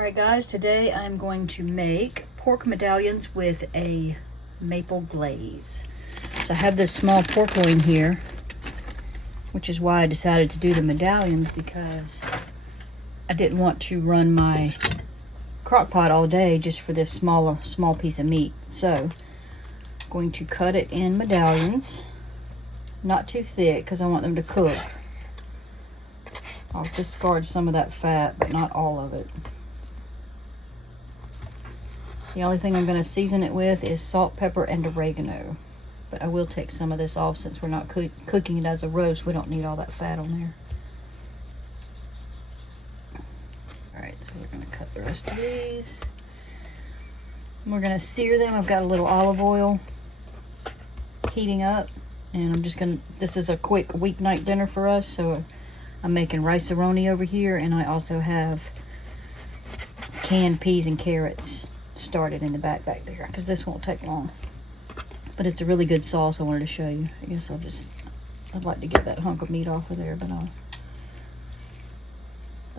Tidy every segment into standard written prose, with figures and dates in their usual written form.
Alright guys, today I'm going to make pork medallions with a maple glaze. So I have this small pork loin here, which is why I decided to do the medallions, because I didn't want to run my crock pot all day just for this small piece of meat. So I'm going to cut it in medallions, not too thick because I want them to cook. I'll discard some of that fat, but not all of it. The only thing I'm going to season it with is salt, pepper, and oregano. But I will take some of this off since we're not cooking it as a roast. We don't need all that fat on there. Alright, so we're going to cut the rest of these. And we're going to sear them. I've got a little olive oil heating up. And I'm just going to, this is a quick weeknight dinner for us. So I'm making rice-a-roni over here. And I also have canned peas and carrots started in the back there, because this won't take long. But it's a really good sauce I wanted to show you. I guess I'd like to get that hunk of meat off of there, but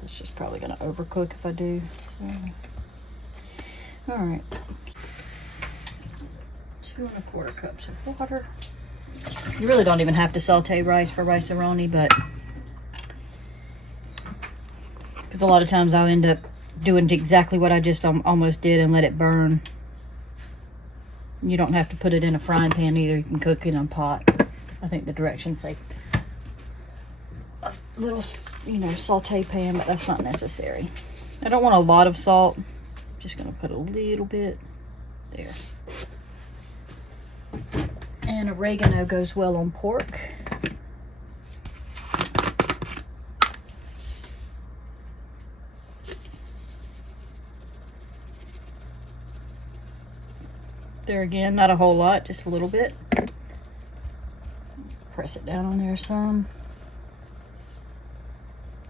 it's just probably going to overcook if I do. So, alright. 2 1/4 cups of water. You really don't even have to saute rice for rice-a-roni, but because a lot of times I'll end up doing exactly what I just almost did and let it burn. You don't have to put it in a frying pan either. You can cook it in a pot. I think the directions say a little, saute pan, but that's not necessary. I don't want a lot of salt. I'm just going to put a little bit there. And oregano goes well on pork. There again, not a whole lot, just a little bit. Press it down on there some.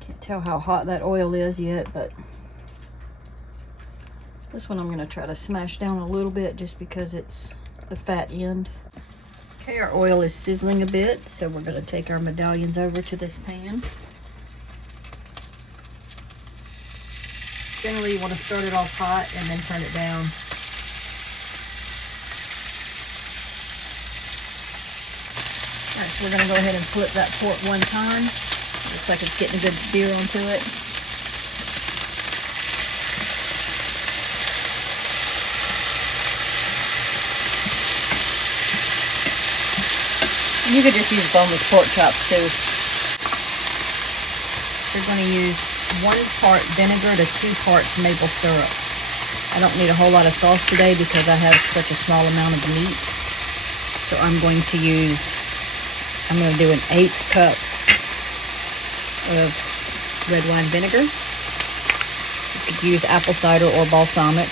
Can't tell how hot that oil is yet, but this one I'm going to try to smash down a little bit just because it's the fat end. Okay, our oil is sizzling a bit, so we're going to take our medallions over to this pan. Generally, you want to start it off hot and then turn it down. Alright, so we're going to go ahead and flip that pork one time. Looks like it's getting a good sear onto it. You could just use boneless pork chops too. We're going to use 1 part vinegar to 2 parts maple syrup. I don't need a whole lot of sauce today because I have such a small amount of meat. So I'm going to do an 1/8 cup of red wine vinegar. You could use apple cider or balsamic.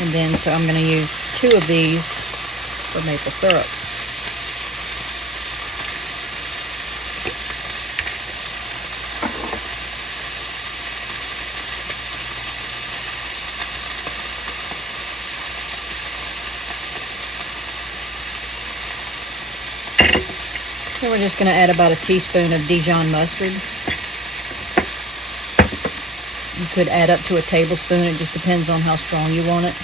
And then, so I'm going to use 2 of these for maple syrup. Then we're just going to add about a teaspoon of Dijon mustard. You could add up to a tablespoon. It just depends on how strong you want it.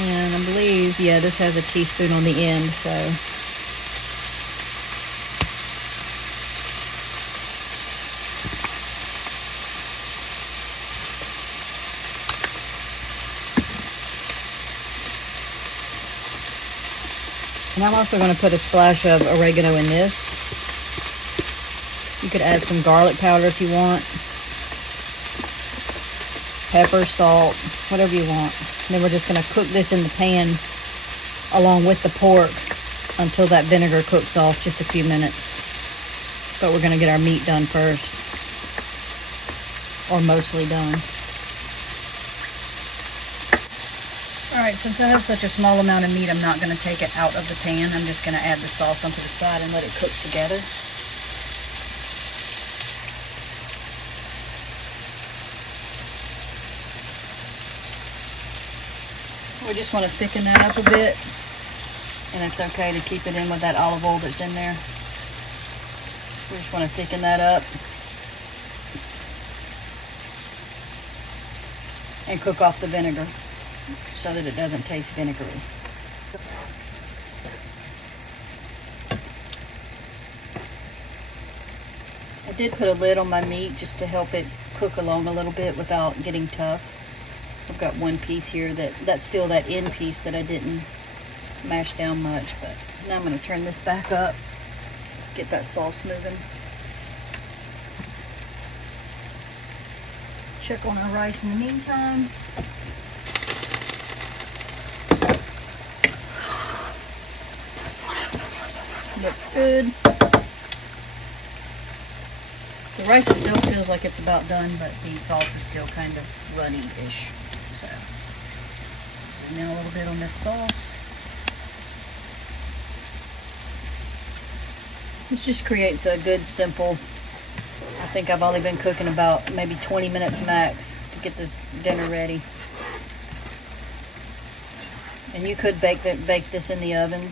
And I believe, yeah, this has a teaspoon on the end, so and I'm also going to put a splash of oregano in this. You could add some garlic powder if you want. Pepper, salt, whatever you want. And then we're just going to cook this in the pan along with the pork until that vinegar cooks off, just a few minutes. But we're going to get our meat done first. Or mostly done. Alright, since I have such a small amount of meat, I'm not going to take it out of the pan. I'm just going to add the sauce onto the side and let it cook together. We just want to thicken that up a bit, and it's okay to keep it in with that olive oil that's in there. We just want to thicken that up and cook off the vinegar so that it doesn't taste vinegary. I did put a lid on my meat just to help it cook along a little bit without getting tough. I've got one piece here that's still that end piece that I didn't mash down much, but now I'm going to turn this back up. Just get that sauce moving. Check on our rice in the meantime. Looks good. The rice itself feels like it's about done, but the sauce is still kind of runny-ish. So, zoom in a little bit on this sauce. This just creates a good, simple, I think I've only been cooking about maybe 20 minutes max to get this dinner ready. And you could bake this in the oven.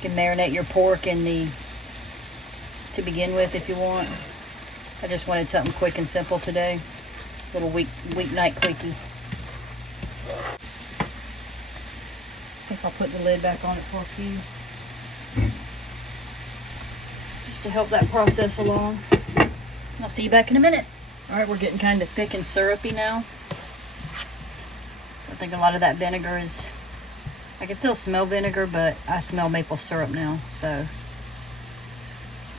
You can marinate your pork to begin with if you want. I just wanted something quick and simple today. Little weeknight quickie. I think I'll put the lid back on it for a few. Just to help that process along. I'll see you back in a minute. Alright, we're getting kind of thick and syrupy now. So I think a lot of that vinegar is, I can still smell vinegar, but I smell maple syrup now. So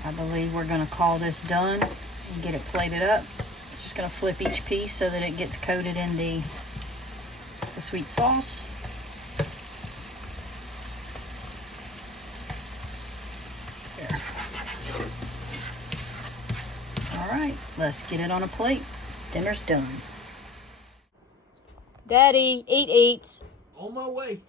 I believe we're going to call this done and get it plated up. Just going to flip each piece so that it gets coated in the sweet sauce. There. Alright, let's get it on a plate. Dinner's done. Daddy, eat eats. On my way.